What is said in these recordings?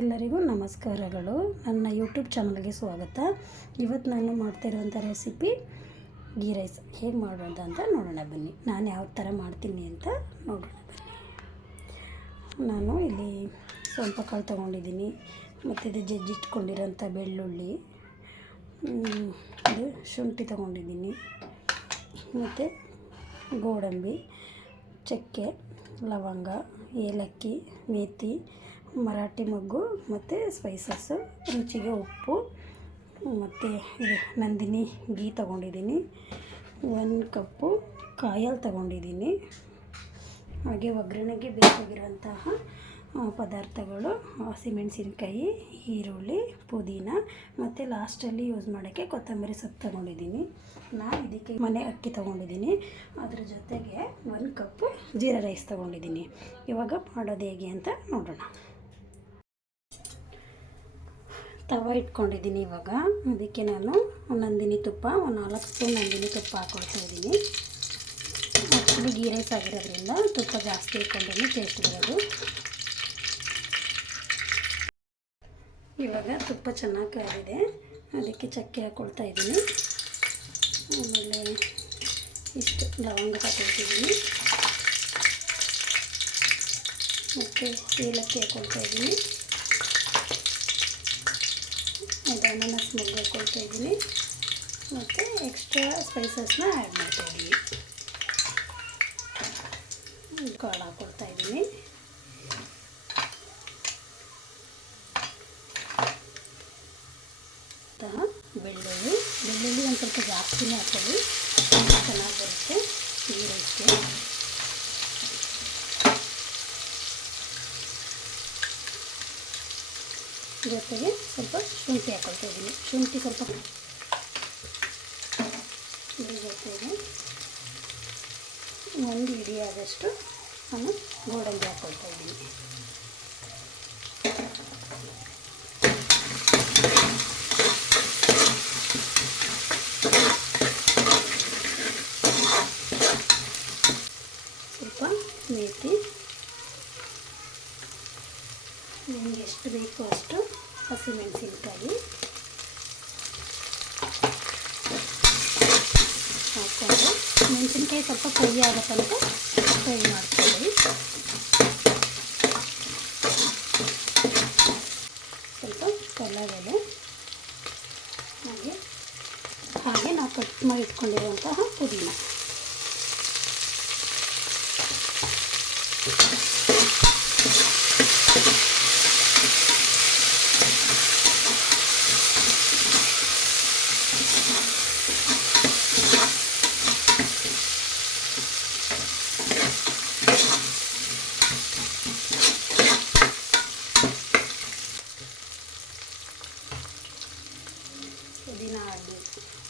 ಎಲ್ಲರಿಗೂ ನಮಸ್ಕಾರಗಳು. ನನ್ನ ಯೂಟ್ಯೂಬ್ ಚಾನಲ್ಗೆ ಸ್ವಾಗತ. ಇವತ್ತು ನಾನು ಮಾಡ್ತಾಯಿರುವಂಥ ರೆಸಿಪಿ ಗೀ ರೈಸ್ ಹೇಗೆ ಮಾಡೋದು ಅಂತ ನೋಡೋಣ ಬನ್ನಿ. ನಾನು ಯಾವ ಥರ ಮಾಡ್ತೀನಿ ಅಂತ ನೋಡೋಣ ಬನ್ನಿ. ನಾನು ಇಲ್ಲಿ ಸ್ವಲ್ಪ ಕಾಳು ತೊಗೊಂಡಿದ್ದೀನಿ, ಮತ್ತು ಇದು ಜಜ್ಜಿಟ್ಕೊಂಡಿರೋಂಥ ಬೆಳ್ಳುಳ್ಳಿ, ಇದು ಶುಂಠಿ ತೊಗೊಂಡಿದ್ದೀನಿ, ಮತ್ತು ಗೋಡಂಬಿ, ಚಕ್ಕೆ, ಲವಂಗ, ಏಲಕ್ಕಿ, ಮೇಥಿ, ಮರಾಠಿ ಮೊಗ್ಗು ಮತ್ತು ಸ್ಪೈಸಸ್ಸು, ರುಚಿಗೆ ಉಪ್ಪು, ಮತ್ತು ಇದು ನಂದಿನಿ ಗೀ ತೊಗೊಂಡಿದ್ದೀನಿ, 1 ಕಪ್ಪು ಕಾಯಲ್ಲಿ ತೊಗೊಂಡಿದ್ದೀನಿ. ಹಾಗೆ ಒಗ್ಗರಣೆಗೆ ಬೇಕಾಗಿರೋಂತಹ ಪದಾರ್ಥಗಳು ಹಸಿಮೆಣಸಿನ್ಕಾಯಿ, ಈರುಳ್ಳಿ, ಪುದೀನ, ಮತ್ತು ಲಾಸ್ಟಲ್ಲಿ ಯೂಸ್ ಮಾಡೋಕ್ಕೆ ಕೊತ್ತಂಬರಿ ಸೊಪ್ಪು ತೊಗೊಂಡಿದ್ದೀನಿ. ನಾನು ಇದಕ್ಕೆ ಮನೆ ಅಕ್ಕಿ ತೊಗೊಂಡಿದ್ದೀನಿ. ಅದ್ರ ಜೊತೆಗೆ 1 ಕಪ್ಪು ಜೀರಾ ರೈಸ್ ತೊಗೊಂಡಿದ್ದೀನಿ. ಇವಾಗ ಮಾಡೋದು ಹೇಗೆ ಅಂತ ನೋಡೋಣ. ತವ ಇಟ್ಕೊಂಡಿದ್ದೀನಿ. ಇವಾಗ ಅದಕ್ಕೆ ನಾನು ನಂದಿನಿ ತುಪ್ಪ, 4 ಸ್ಪೂನ್ ನಂದಿನಿ ತುಪ್ಪ ಹಾಕ್ಕೊಳ್ತಾಯಿದ್ದೀನಿ. ಆ್ಯಕ್ಚುಲಿ ಗೀ ರೈಸ್ ಆಗಿರೋದ್ರಿಂದ ತುಪ್ಪ ಜಾಸ್ತಿ ಹಾಕ್ಕೊಂಡ್ರೆ ಟೇಸ್ಟ್ ಬರೋದು. ಇವಾಗ ತುಪ್ಪ ಚೆನ್ನಾಗಿ ಕಾದಿದೆ, ಅದಕ್ಕೆ ಚಕ್ಕೆ ಹಾಕ್ಕೊಳ್ತಾ ಇದ್ದೀನಿ. ಆಮೇಲೆ ಇಷ್ಟು ಲವಂಗ ಹಾಕ್ಕೊಳ್ತಿದ್ದೀನಿ, ಮತ್ತು ಏಲಕ್ಕಿ ಹಾಕ್ಕೊಳ್ತಾ ಇದ್ದೀನಿ, ಅನಾನಸ್ ಮೊಗ್ಗು ಹಾಕ್ಕೊಳ್ತಾ ಇದ್ದೀನಿ, ಮತ್ತು ಎಕ್ಸ್ಟ್ರಾ ಸ್ಪೈಸಸ್ನ ಆ್ಯಡ್ ಮಾಡ್ತಾಯಿದ್ದೀನಿ. ಕಾಳು ಹಾಕ್ಕೊಳ್ತಾ ಇದ್ದೀನಿ, ಬೆಳ್ಳುಳ್ಳಿ ಒಂದು ಸ್ವಲ್ಪ ಜಾಸ್ತಿನೇ ಹಾಕೊಳ್ಳಿ, ಚೆನ್ನಾಗಿ ಬರುತ್ತೆ ಈ ರೈಸ್ಗೆ. ಜೊತೆಗೆ ಸ್ವಲ್ಪ ಶುಂಠಿ ಹಾಕ್ಕೊಳ್ತಾ ಇದ್ದೀನಿ. ಶುಂಠಿ ಸ್ವಲ್ಪ ಜೊತೆಗೆ 1 ಹಿಡಿ ಆದಷ್ಟು ನಾನು ಗೋಡಂಬಿ ಹಾಕ್ಕೊಳ್ತಾ ಇದ್ದೀನಿ. ಸ್ವಲ್ಪ ಮೇಥಿ, ನಿಮಗೆ ಎಷ್ಟು ಬೇಕೋ ಅಷ್ಟು ಹಸಿಮೆಣಸಿನ್ಕಾಯಿ ಹಾಕ್ಕೊಂಡು, ಮೆಣಸಿನ್ಕಾಯಿ ಸ್ವಲ್ಪ ಫ್ರೈ ಆಗೋ ತನಕ ಫ್ರೈ ಮಾಡ್ಕೊಳ್ಳಿ. ಸ್ವಲ್ಪ ಪಲಾವ್ ಎಲೆ, ಹಾಗೆ ನಾವು ಕಟ್ ಮಾಡಿ ಇಟ್ಕೊಂಡಿರುವಂತಹ ಪುದೀನ,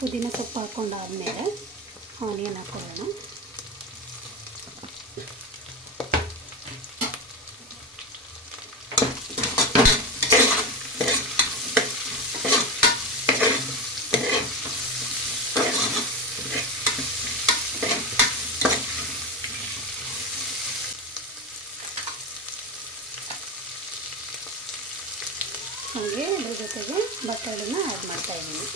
ಪುದೀನ ಸೊಪ್ಪು ಹಾಕ್ಕೊಂಡಾದ್ಮೇಲೆ ಆನಿಯನ್ ಹಾಕ್ಕೊಳ್ಳೋಣ. ಹಾಗೆ ಅದ್ರ ಜೊತೆಗೆ ಬಟಾಣಿನ ಆ್ಯಡ್ ಮಾಡ್ತಾಯಿದ್ದೀನಿ.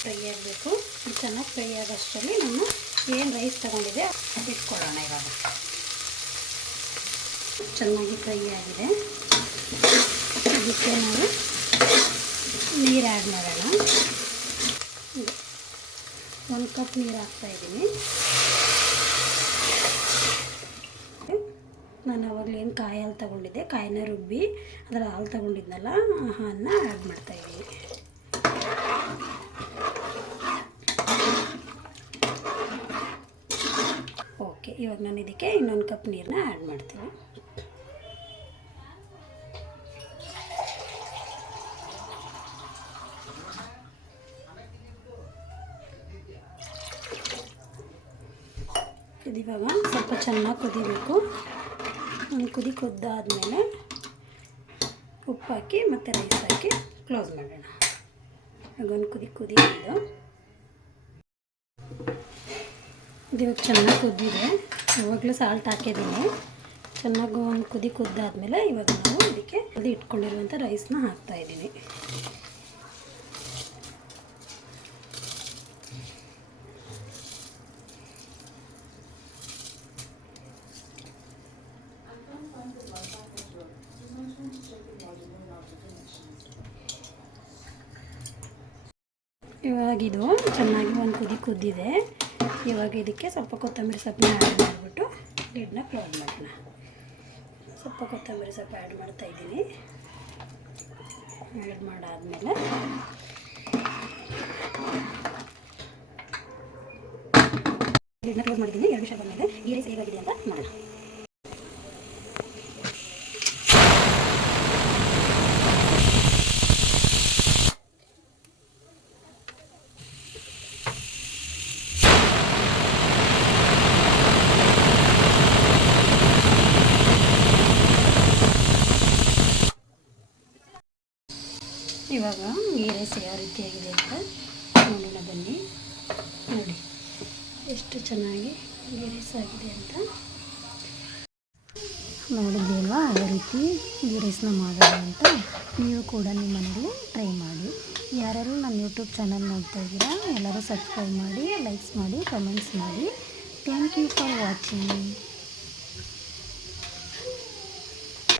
ಫ್ರೈ ಆಗಬೇಕು. ಚೆನ್ನಾಗಿ ಫ್ರೈ ಆಗೋಷ್ಟರಲ್ಲಿ ನಾನು ಏನು ರೈಸ್ ತೊಗೊಂಡಿದ್ದೆ ಇಟ್ಕೊಳ್ಳೋಣ. ಇವಾಗ ಚೆನ್ನಾಗಿ ಫ್ರೈ ಆಗಿದೆ, ಅದಕ್ಕೆ ನಾವು ನೀರು ಆ್ಯಡ್ ಮಾಡೋಣ. 1 ಕಪ್ ನೀರು ಹಾಕ್ತಾಯಿದ್ದೀನಿ. ನಾನು ಅವಾಗಲೇ ಏನು ಕಾಯಿ ಹಾಲು ತೊಗೊಂಡಿದ್ದೆ, ಕಾಯಿನ ರುಬ್ಬಿ ಅದರ ಹಾಲು ತೊಗೊಂಡಿದ್ನಲ್ಲ, ಆ ಹಾಲನ್ನ ಆ್ಯಡ್ ಮಾಡ್ತಾಯಿದ್ದೀನಿ. ಓಕೆ, ಇವಾಗ ನಾನು ಇದಕ್ಕೆ ಇನ್ನೊಂದು ಕಪ್ ನೀರನ್ನ ಆ್ಯಡ್ ಮಾಡ್ತೀನಿ. ಇದಿವಾಗ ಸ್ವಲ್ಪ ಚೆನ್ನಾಗಿ ಕುದಿಬೇಕು. ಒಂದು ಕುದಿ ಕುದ್ದಾದಮೇಲೆ ಉಪ್ಪು ಹಾಕಿ ಮತ್ತು ರೈಸ್ ಹಾಕಿ ಕ್ಲೋಸ್ ಮಾಡೋಣ. ಆಗೊಂದು ಕುದಿ ಇದು ಇವಾಗ ಚೆನ್ನಾಗಿ ಕುದ್ದಿದೆ. ಇವಾಗಲೂ ಸಾಲ್ಟ್ ಹಾಕಿದ್ದೀನಿ. ಚೆನ್ನಾಗಿ ಒಂದು ಕುದ್ದಾದಮೇಲೆ ಇವಾಗ ನಾವು ಇದಕ್ಕೆ ಇಟ್ಕೊಂಡಿರುವಂಥ ರೈಸ್ನ ಹಾಕ್ತಾಯಿದ್ದೀನಿ. ಇವಾಗಿದು ಚೆನ್ನಾಗಿ ಒಂದು ಕುದ್ದಿದೆ. ಇವಾಗ ಇದಕ್ಕೆ ಸ್ವಲ್ಪ ಕೊತ್ತಂಬರಿ ಸೊಪ್ಪನ್ನ ಆ್ಯಡ್ ಮಾಡಿಬಿಟ್ಟು ಲಿಡ್ನ ಕ್ಲೋಸ್ ಮಾಡೋಣ. ಸ್ವಲ್ಪ ಕೊತ್ತಂಬರಿ ಸೊಪ್ಪು ಆ್ಯಡ್ ಮಾಡ್ತಾಯಿದ್ದೀನಿ. ಆ್ಯಡ್ ಮಾಡಾದಮೇಲೆ ಲಿಡ್ನ ಕ್ಲೋಸ್ ಮಾಡಿದ್ದೀನಿ. 2 ನಿಮಿಷ ಬಂದಮೇಲೆ ಈ ರೈಸ್ ಹೇಗಾಗಿದೆ ಅಂತ ನೋಡೋಣ. ಇವಾಗ ಈ ರೈಸ್ ಯಾವ ರೀತಿಯಾಗಿದೆ ಅಂತ ನೋಡೋಣ ಬನ್ನಿ. ನೋಡಿ ಎಷ್ಟು ಚೆನ್ನಾಗಿ ಈ ರೈಸ್ ಆಗಿದೆ ಅಂತ. ನೋಡಿದ್ವಲ್ವಾ ಯಾವ ರೀತಿ ಈ ರೈಸ್ನ ಮಾಡೋದು ಅಂತ. ನೀವು ಕೂಡ ನಿಮ್ಮ ಮನೇಲಿ ಟ್ರೈ ಮಾಡಿ. ಯಾರ್ಯಾರು ನನ್ನ ಯೂಟ್ಯೂಬ್ ಚಾನಲ್ ನೋಡ್ತಾ ಇದ್ದೀರಾ ಎಲ್ಲರೂ ಸಬ್ಸ್ಕ್ರೈಬ್ ಮಾಡಿ, ಲೈಕ್ಸ್ ಮಾಡಿ, ಕಮೆಂಟ್ಸ್ ಮಾಡಿ. Thank you for watching.